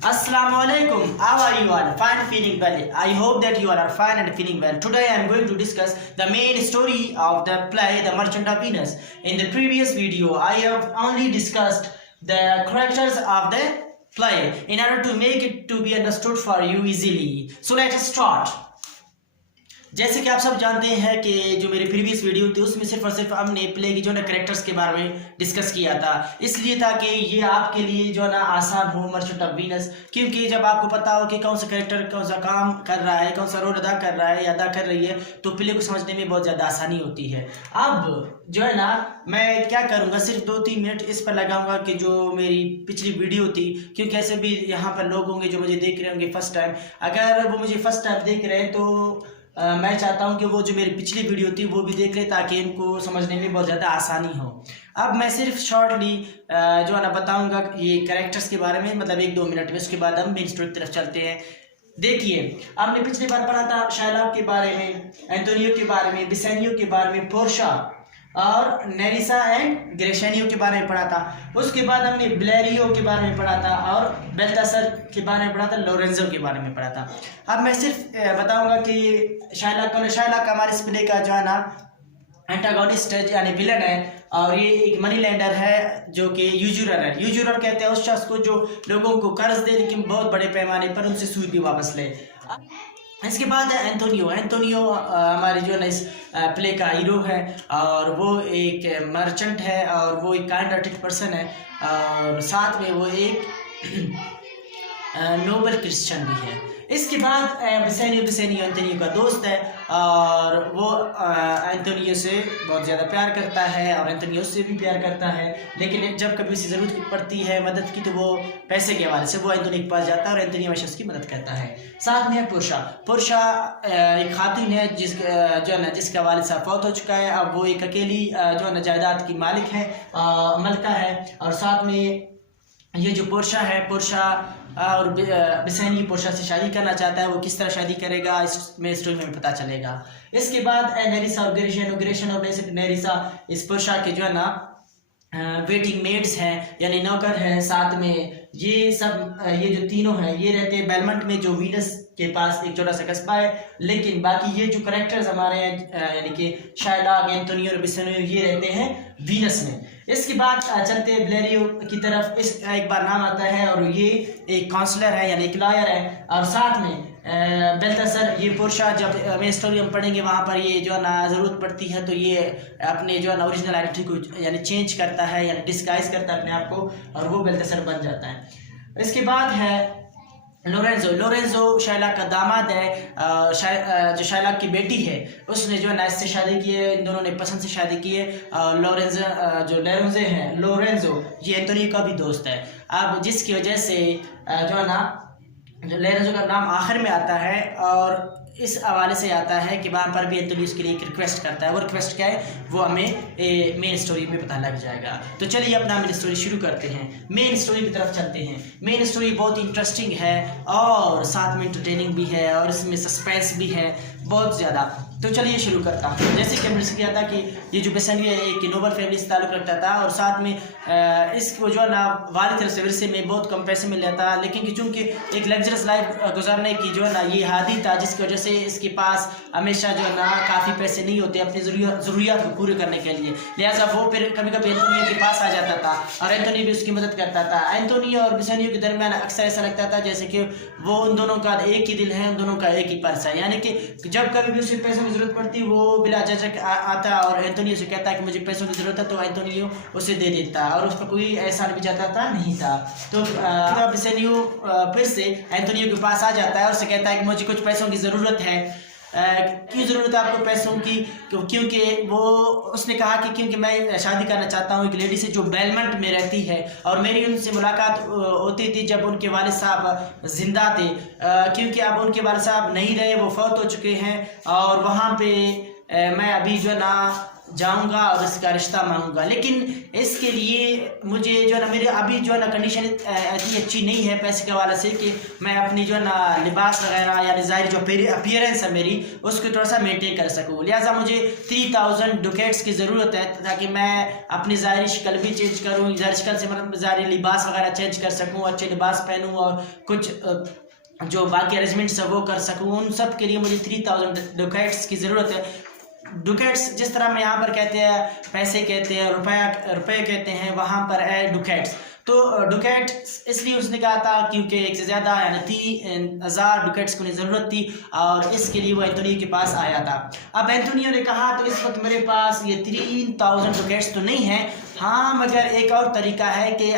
Assalamualaikum. How are you all? Fine, feeling well. I hope that you all are fine and feeling well. Today I am going to discuss the main story of the play The Merchant of Venus. In the previous video, I have only discussed the characters of the play in order to make it to be understood for you easily. So let us start. जैसे कि आप सब जानते हैं कि जो मेरी previous video थी उसमें सिर्फ और सिर्फ हमने प्ले की जो ना कैरेक्टर्स के बारे में डिस्कस किया था, इसलिए था कि ये आपके लिए जो ना आसान हो मर्चेंट ऑफ वीनस, क्योंकि जब आपको पता हो कि कौन सा कैरेक्टर कौन सा काम कर रहा है, कौन सा रोल अदा कर रहा है या अदा कर रही है, तो प्ले को समझने में बहुत ज़्यादा आसानी होती है। अब जो है ना मैं क्या करूँगा, सिर्फ 2-3 मिनट इस पर लगाऊंगा कि जो मेरी पिछली वीडियो थी, क्योंकि ऐसे भी यहाँ पर लोग होंगे जो मुझे देख रहे होंगे फर्स्ट टाइम। अगर वो मुझे फर्स्ट टाइम देख रहे हैं तो मैं चाहता हूं कि वो जो मेरी पिछली वीडियो थी वो भी देख ले, ताकि इनको समझने में बहुत ज़्यादा आसानी हो। अब मैं सिर्फ शॉर्टली जो है ना बताऊंगा ये कैरेक्टर्स के बारे में, मतलब 1-2 मिनट में। उसके बाद हम मेन स्टोरी की तरफ चलते हैं। देखिए, आपने पिछली बार पढ़ा था शायलाक के बारे में, एंटोनियो के बारे में, बिसेनियो के बारे में, पोर्शा और नेरिसा एंड ग्रेशेनियो के बारे में पढ़ा था। उसके बाद हमने ब्लेरियो के बारे में पढ़ा था और बेल्तासर के बारे में पढ़ा था, लोरेंजो के बारे में पढ़ा था। अब मैं सिर्फ बताऊंगा कि शायलाक हमारे इस प्ले का जो है ना एंटागोनिस्ट है यानी विलन है, और ये एक मनी लेंडर है जो कि यूजुरर है। यूजुरर कहते हैं उस शख्स को जो लोगों को कर्ज दे लेकिन बहुत बड़े पैमाने पर उनसे सूद भी वापस ले। इसके बाद है एंटोनियो। एंटोनियो हमारी जो है ना इस प्ले का हीरो है, और वो एक मर्चेंट है और वो एक काइंड हार्टेड पर्सन है, और साथ में वो एक नोबल क्रिश्चियन भी है। इसके बाद बिसेनियो एंटोनियो का दोस्त है, और वो एंटोनियो से बहुत ज़्यादा प्यार करता है और एंटोनियो से भी प्यार करता है, लेकिन जब कभी उसे ज़रूरत पड़ती है मदद की तो वो पैसे के हवाले से वो एंटोनियो के पास जाता है और एंटोनियो हमेशा उसकी मदद करता है। साथ में है पोर्शा एक खातून है जो है ना जिसका वालिद साहब फौत हो चुका है। अब वो एक अकेली जो है ना जायदाद की मालिक है, मलका है, और साथ में ये जो पोर्शा है, पोर्शा और बिसेनी पोर्शा से शादी करना चाहता है। वो किस तरह शादी करेगा इसमें स्टोरी में पता चलेगा। इसके बाद नेरिसा और ग्रेशन और नेरिसा इस पोर्शा के जो है ना वेटिंग मेड्स हैं यानी नौकर हैं। साथ में ये सब ये जो तीनों हैं ये रहते हैं बेलमंट में, जो वीनस के पास एक छोटा सा कस्बा है। लेकिन बाकी ये जो करेक्टर्स हमारे हैं यानी कि शायलाक, एंटोनियो और बिसेनियो ये रहते हैं वीनस में। इसके बाद चलते हैं ब्लेरियो की तरफ। इस एक बार नाम आता है और ये एक काउंसलर है यानी एक लॉयर है, और साथ में बेल्तासर ये पोर्शा जब हमें स्टोरी हम पढ़ेंगे वहाँ पर ये जो है ना ज़रूरत पड़ती है तो ये अपने जो है ना ओरिजिनल आइडेंटिटी को यानी चेंज करता है यानी डिस्गाइज करता है अपने आप को, और वो बेल्तासर बन जाता है। इसके बाद है लोरेंजो शायलाक का दामाद है, जो शायलाक की बेटी है उसने जो है ना इससे शादी की है, इन दोनों ने पसंद से शादी की है। लोरेंजो ये एंटोनियो का भी दोस्त है। अब जिसकी वजह से जो है ना जो लोरेंजो का नाम आखिर में आता है, और इस हवाले से आता है कि वहाँ पर भी एंटोनियो उसके लिए एक रिक्वेस्ट करता है। वो रिक्वेस्ट क्या है वो हमें मेन स्टोरी में पता लग जाएगा। तो चलिए अपना मेन स्टोरी शुरू करते हैं, मेन स्टोरी की तरफ चलते हैं। मेन स्टोरी बहुत इंटरेस्टिंग है और साथ में इंटरटेनिंग भी है, और इसमें सस्पेंस भी है बहुत ज़्यादा। तो चलिए शुरू करता हूँ। जैसे कि हमने किया था कि ये जो बेसेनियो है एक नोबल फैमिली से ताल्लुक़ रखता था, और साथ में इसको जो है ना वालिद तरफ से विरसे में बहुत कम पैसे मिल जाता, लेकिन चूँकि एक लग्जरियस लाइफ गुजारने की जो है ना ये आदी था, जिसकी वजह से इसके पास हमेशा जो है ना काफ़ी पैसे नहीं होते अपनी ज़रूरियात को पूरे करने के लिए। लिहाजा वो फिर कभी कभी एंटोनियो के पास आ जाता था और एंटोनियो भी उसकी मदद करता था। एंटोनियो और बिसेनियो के दरमियान अक्सर ऐसा लगता था जैसे कि वो उन दोनों का एक ही दिल है, उन दोनों का एक ही पर्स है, यानी कि जब कभी भी उसे पैसों की जरूरत पड़ती वो बिला झिझक आता और एंटोनियो से कहता है कि मुझे पैसों की जरूरत है, तो एंटोनियो उसे दे देता और उस पर कोई एहसान भी जाता नहीं था। तो बिसेनियो फिर से एंटोनियो के पास आ जाता है और उसे कहता है कि मुझे कुछ पैसों की ज़रूरत है। क्यों ज़रूरत है आपको पैसों की? क्योंकि वो उसने कहा कि क्योंकि मैं शादी करना चाहता हूँ एक लेडी से जो बेलमंट में रहती है, और मेरी उनसे मुलाकात होती थी जब उनके वालिद साहब जिंदा थे, क्योंकि अब उनके वालिद साहब नहीं रहे, वो फौत हो चुके हैं, और वहाँ पे मैं अभी जो है ना जाऊंगा और इसका रिश्ता मांगूंगा, लेकिन इसके लिए मुझे जो है ना मेरे अभी जो है ना कंडीशन इतनी अच्छी नहीं है पैसे के हवाले से कि मैं अपनी जो है ना लिबास वगैरह या ज़ाहिर जो अपीयरेंस है मेरी उसको थोड़ा सा मेंटेन कर सकूँ। लिहाजा मुझे 3000 डुकेट्स की ज़रूरत है ताकि मैं अपनी ज़ाहिरी शक्ल भी चेंज करूँ, ज़ाहिर शक्ल से मतलब ज़ाहिरी लिबास वगैरह चेंज कर सकूँ, अच्छे लिबास पहनूँ और कुछ जो बाकी अरेंजमेंट्स है वो कर सकूँ। उन सब के लिए मुझे 3000 डुकेट्स की ज़रूरत है। डुकेट्स जिस तरह में यहाँ पर कहते हैं पैसे कहते हैं, रुपए कहते हैं, वहाँ पर है डुकेट्स। तो डुकेट इसलिए उसने कहा था क्योंकि एक से ज़्यादा यानी 3000 डुकेट्स को ज़रूरत थी और इसके लिए वो एंटोनियो के पास आया था। अब एंटोनियो ने कहा तो इस वक्त मेरे पास ये 3000 डुकेट्स तो नहीं है, हाँ मगर एक और तरीका है कि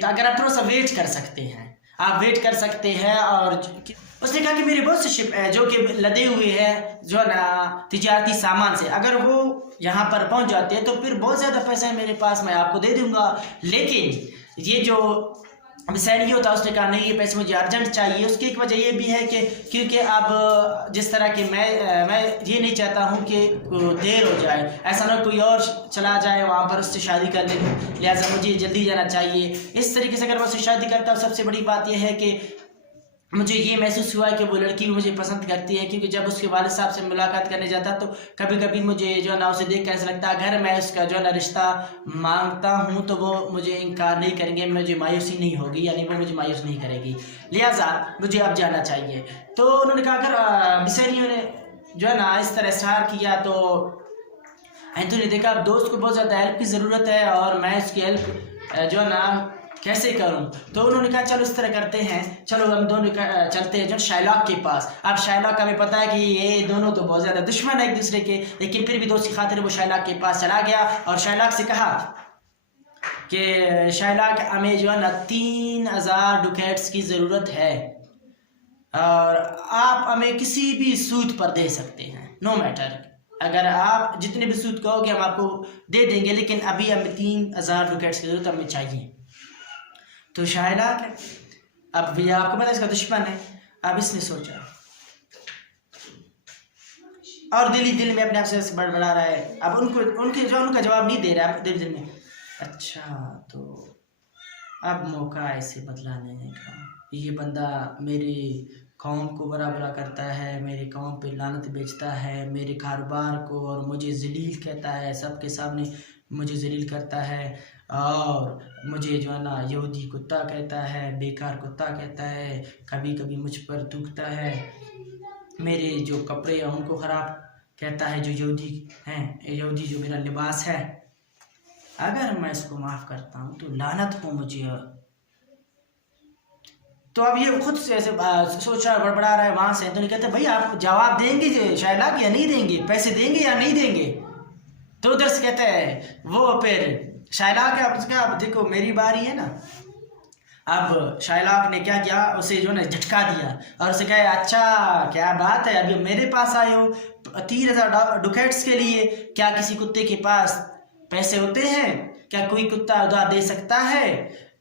अगर आप थोड़ा सा वेट कर सकते हैं, आप वेट कर सकते हैं। और उसने कहा कि मेरे बहुत से शिप है जो कि लदे हुए हैं जो है ना तिजारती सामान से, अगर वो यहाँ पर पहुँच जाते हैं तो फिर बहुत ज़्यादा पैसा है मेरे पास, मैं आपको दे दूँगा। लेकिन ये जो सैनियो था उसने कहा नहीं ये पैसे मुझे अर्जेंट चाहिए। उसकी एक वजह ये भी है कि क्योंकि अब जिस तरह की मैं ये नहीं चाहता हूँ कि देर हो जाए, ऐसा ना कोई और चला जाए वहाँ पर उससे शादी कर ले, लिहाजा मुझे जल्दी जाना चाहिए। इस तरीके से अगर मैं उससे शादी करता हूँ, सबसे बड़ी बात यह है कि मुझे ये महसूस हुआ कि वो लड़की मुझे पसंद करती है, क्योंकि जब उसके वालिद साहब से मुलाकात करने जाता तो कभी कभी मुझे जो है ना उसे देख कर ऐसा लगता है अगर मैं उसका जो है ना रिश्ता मांगता हूँ तो वो मुझे इनकार नहीं करेंगे, मुझे मायूसी नहीं होगी, यानी वो मुझे मायूस नहीं करेगी, लिहाजा मुझे अब जाना चाहिए। तो उन्होंने कहा अगर बिसेनियो ने जो है ना इस तरह इस्तार किया तो एंथोनी ने देखा अब दोस्त को बहुत ज़्यादा हेल्प की ज़रूरत है और मैं उसकी हेल्प जो है ना कैसे करूं। तो उन्होंने कहा चलो इस तरह करते हैं, चलो हम दोनों चलते हैं जो शाइलॉक के पास। अब शाइलॉक का हमें पता है कि ये दोनों तो बहुत ज़्यादा दुश्मन है एक दूसरे के, लेकिन फिर भी दोस्त की खातिर वो शाइलॉक के पास चला गया और शाइलॉक से कहा कि शाइलॉक हमें जो है ना 3000 डुकेट्स की ज़रूरत है और आप हमें किसी भी सूद पर दे सकते हैं, नो मैटर, अगर आप जितने भी सूद कहोगे हम आपको दे देंगे, लेकिन अभी हमें 3000 डुकेट्स की ज़रूरत हमें चाहिए। तो शाइलॉक अब भैया आपको पता है इसका दुश्मन है, अब इसने सोचा और दिल ही दिल में अपने आप से बड़बड़ा रहा है। अब उनका जवाब नहीं दे रहा है दिल में। अच्छा तो अब मौका है इसे बदला लेने का, ये बंदा मेरे कौम को बुरा बुरा करता है, मेरे कौम पे लानत बेचता है, मेरे कारोबार को और मुझे जलील कहता है, सबके सामने मुझे जलील करता है और मुझे जो है ना यहूदी कुत्ता कहता है, बेकार कुत्ता कहता है, कभी कभी मुझ पर थूकता है, मेरे जो कपड़े हैं उनको ख़राब कहता है, जो यहूदी हैं, यहूदी जो मेरा लिबास है, अगर मैं इसको माफ़ करता हूँ तो लानत हो मुझे। तो अब ये खुद से ऐसे सोच रहा बड़बड़ा रहा है। वहाँ से एंथोनी कहते हैं भाई आप जवाब देंगे शाइलॉक या नहीं देंगे, पैसे देंगे या नहीं देंगे। तो उधर से कहते हैं वो फिर शाइलॉक है, अब देखो मेरी बारी है ना। अब शाइलॉक ने क्या किया, उसे जो है झटका दिया और उसे कहा अच्छा क्या बात है अभी मेरे पास आए हो 3000 डुकेट्स के लिए, क्या किसी कुत्ते के पास पैसे होते हैं, क्या कोई कुत्ता उधार दे सकता है,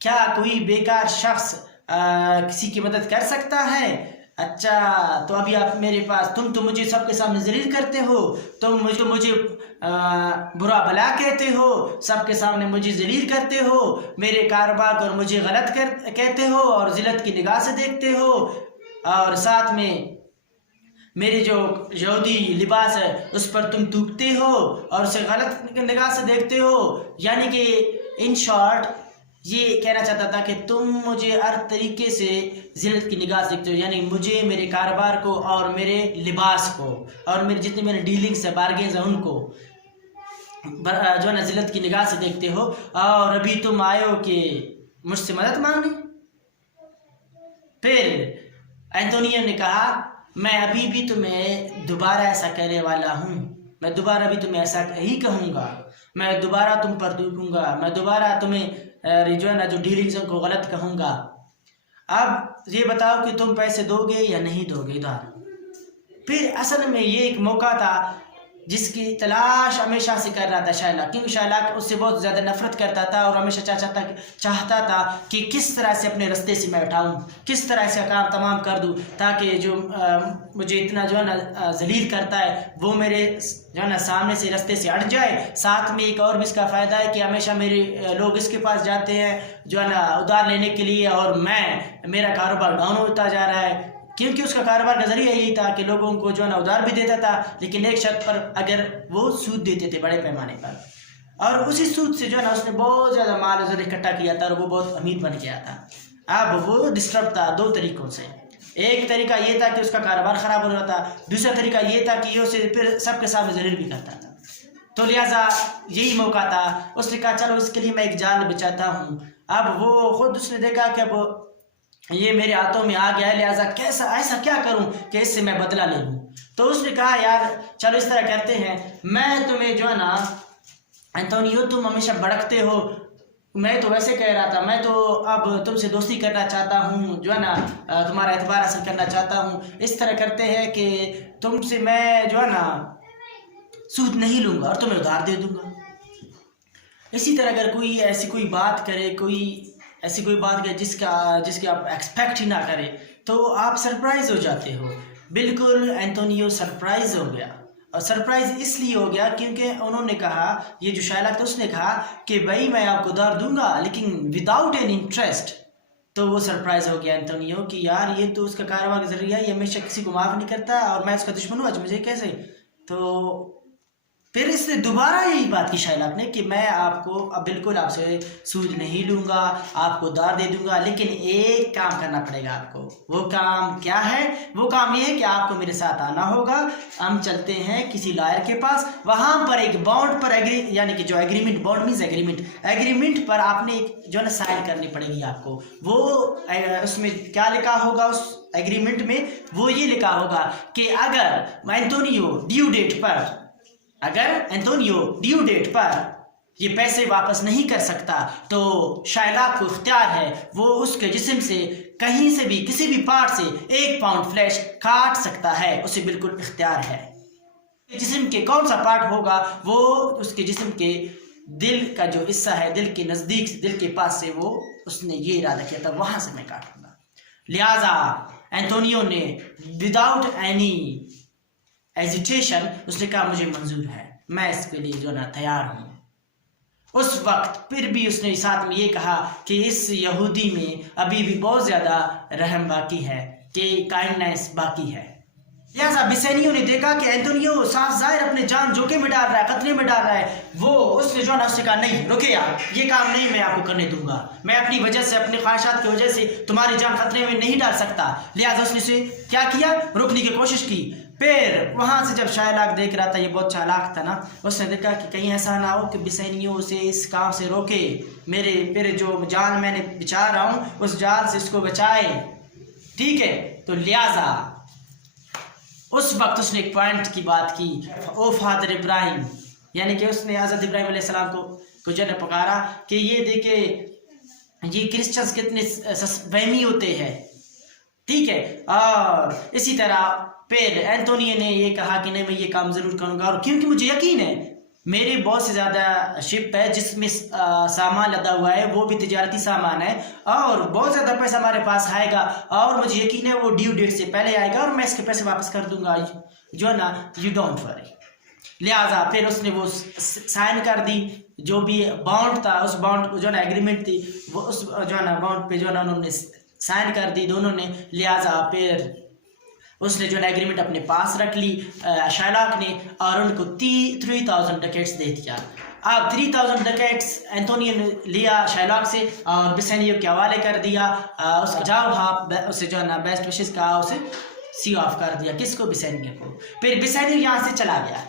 क्या कोई बेकार शख्स किसी की मदद कर सकता है। अच्छा तो अभी आप मेरे पास, तुम तो मुझे सबके सामने जलील करते हो, तुम मुझे बुरा भला कहते हो, सबके सामने मुझे जलील करते हो, मेरे कारोबार को मुझे गलत कहते हो और जिल्लत की निगाह से देखते हो, और साथ में मेरे जो यहूदी लिबास है उस पर तुम थूकते हो और उसे गलत निगाह से देखते हो। यानी कि इन शॉर्ट ये कहना चाहता था कि तुम मुझे हर तरीके से जिल्लत की निगाह से देखते हो, यानी मुझे, मेरे कारोबार को और मेरे लिबास को और मेरे जितने मेरे डीलिंग्स है, बार्गेन्स है, उनको जो है ना जिल्लत की निगाह से देखते हो, और अभी तुम आए हो कि मुझसे मदद मांगने। फिर एंटोनियो ने कहा मैं अभी भी तुम्हें दोबारा ऐसा कहने वाला हूँ, मैं दोबारा भी तुम्हें ऐसा ही कहूँगा, मैं दोबारा तुम पर थूकूंगा, मैं दोबारा तुम्हें जो है ना जो डीलिंग्स है उनको गलत कहूँगा। अब ये बताओ कि तुम पैसे दोगे या नहीं दोगे उधार। फिर असल में ये एक मौका था जिसकी तलाश हमेशा से कर रहा था शाइलाक, क्योंकि शाइलाक उससे बहुत ज़्यादा नफरत करता था और हमेशा चाहता था कि किस तरह से अपने रास्ते से मैं उठाऊँ, किस तरह से काम तमाम कर दूँ ताकि जो मुझे इतना जो है ना जलील करता है वो मेरे जो है ना सामने से रास्ते से हट जाए। साथ में एक और भी इसका फ़ायदा है कि हमेशा मेरे लोग इसके पास जाते हैं जो है ना उधार लेने के लिए, और मेरा कारोबार डाउन होता जा रहा है, क्योंकि उसका कारोबार का जरिया यही था कि लोगों को जो है ना उधार भी देता था, लेकिन एक शर्त पर, अगर वो सूद देते थे बड़े पैमाने पर, और उसी सूद से जो है ना उसने बहुत ज़्यादा माल उधर इकट्ठा किया था और वो बहुत अमीर बन गया था। अब वो डिस्टर्ब था दो तरीक़ों से। एक तरीका ये था कि उसका कारोबार ख़राब हो रहा था, दूसरा तरीका ये था कि ये उसे फिर सबके सामने जलील भी करता था। तो लिहाजा यही मौका था, उसने कहा चलो इसके लिए मैं एक जाल बिछाता हूँ। अब वो खुद उसने देखा कि अब ये मेरे हाथों में आ गया है, लिहाजा कैसा ऐसा क्या करूं कि इससे मैं बदला ले लूं। तो उसने कहा यार चलो इस तरह करते हैं, मैं तुम्हें जो है ना एंटोनियो तुम हमेशा भड़कते हो, मैं तो वैसे कह रहा था, मैं तो अब तुमसे दोस्ती करना चाहता हूँ, जो है ना तुम्हारा एतबार हासिल करना चाहता हूँ। इस तरह करते हैं कि तुमसे मैं जो है ना सूद नहीं लूँगा और तुम्हें उधार दे दूँगा। इसी तरह अगर कोई ऐसी कोई बात करे, ऐसी कोई बात करे जिसकी आप एक्सपेक्ट ही ना करें, तो आप सरप्राइज हो जाते हो। बिल्कुल एंटोनियो सरप्राइज हो गया, और सरप्राइज इसलिए हो गया क्योंकि उन्होंने कहा, ये जो शाइलाक था उसने कहा कि भाई मैं आपको उधार दूंगा लेकिन विदाउट एन इंटरेस्ट। तो वो सरप्राइज हो गया एंटोनियो कि यार ये तो उसका कारोबार का जरिया, ये हमेशा किसी को माफ़ नहीं करता और मैं उसका दुश्मन हूँ, आज मुझे कैसे। तो फिर इसने दोबारा यही बात की शाइलाक ने कि मैं आपको अब बिल्कुल आपसे सूद नहीं लूँगा, आपको उधार दे दूंगा, लेकिन एक काम करना पड़ेगा आपको। वो काम क्या है? वो काम ये है कि आपको मेरे साथ आना होगा, हम चलते हैं किसी लॉयर के पास, वहाँ पर एक बॉन्ड पर यानी कि जो एग्रीमेंट, बॉन्ड मीन्स एग्रीमेंट पर आपने एक जो है ना साइन करनी पड़ेगी आपको। वो उसमें क्या लिखा होगा उस एग्रीमेंट में? वो ये लिखा होगा कि अगर एंटोनियो ड्यू डेट पर ये पैसे वापस नहीं कर सकता तो शाइलाक को इख्तियार है, वो उसके जिस्म से कहीं से भी किसी भी पार्ट से 1 पाउंड फ्लैश काट सकता है, उसे बिल्कुल इख्तियार है। जिस्म के कौन सा पार्ट होगा, वो उसके जिस्म के दिल का जो हिस्सा है, दिल के नज़दीक, दिल के पास से, वो उसने ये इरादा किया था वहाँ से मैं काटूंगा। लिहाजा एंटोनियो ने विदाउट एनी एजिटेशन उसने कहा मुझे मंजूर है, मैं इसके लिए जो ना तैयार हूँ। उस वक्त फिर भी उसने साथ में ये कहा कि इस यहूदी में अभी भी बहुत ज़्यादा रहम बाकी है, कि काइंडनेस बाकी है। लिहाजा बिसेनियो ने देखा कि एंटोनियो साफ जाहिर अपने जान जोखिम में डाल रहा है, खतरे में डाल रहा है। वो उसने जो ना उससे कहा नहीं रुके यार, ये काम नहीं मैं आपको करने दूंगा, मैं अपनी वजह से, अपनी ख्वाहिशात की वजह से तुम्हारी जान खतरे में नहीं डाल सकता। लिहाजा उसने से क्या किया, रोकने की कोशिश की। फिर वहाँ से जब शाइलाक देख रहा था, ये बहुत चालाक था ना, उसने देखा कि कहीं ऐसा ना हो कि बिसेनियो उसे इस काम से रोके, मेरे जो जान मैंने बिछा रहा हूँ उस जाल से इसको बचाए, ठीक है। तो लिहाजा उस वक्त उसने एक पॉइंट की बात की, ओ फादर इब्राहिम, यानी कि उसने हज़रत इब्राहिम अलैहिस्सलाम को जो है पुकारा कि ये देखे ये क्रिश्चियंस कितने वहमी होते हैं, ठीक है। और इसी तरह फिर एंटोनियो ने ये कहा कि नहीं मैं ये काम ज़रूर करूँगा, और क्योंकि मुझे यकीन है मेरे बहुत से ज़्यादा शिप है जिसमें सामान लदा हुआ है, वो भी तिजारती सामान है, और बहुत ज़्यादा पैसा हमारे पास आएगा, और मुझे यकीन है वो ड्यू डेट से पहले आएगा और मैं इसके पैसे वापस कर दूंगा, जो है ना, यू डोंट वरी। लिहाजा फिर उसने वो साइन कर दी, जो भी बॉन्ड था, उस बॉन्ड जो ना एग्रीमेंट थी, वो उस जो है ना बॉन्ड पे जो है ना उन्होंने साइन कर दी दोनों ने। लिहाजा फिर उसने जो है एग्रीमेंट अपने पास रख ली शाइलाक ने, और उनको 3000 डकेट्स दे दिया। अब 3000 डकेट्स एंटोनियो ने लिया शाइलाक से और बिसेनियो के हवाले कर दिया। उसका जाओ हाफ उसे जो है ना बेस्ट विशेस कहा, उसे सी ऑफ कर दिया, किसको, बिसेनियो को। फिर बिसेनियो यहाँ से चला गया।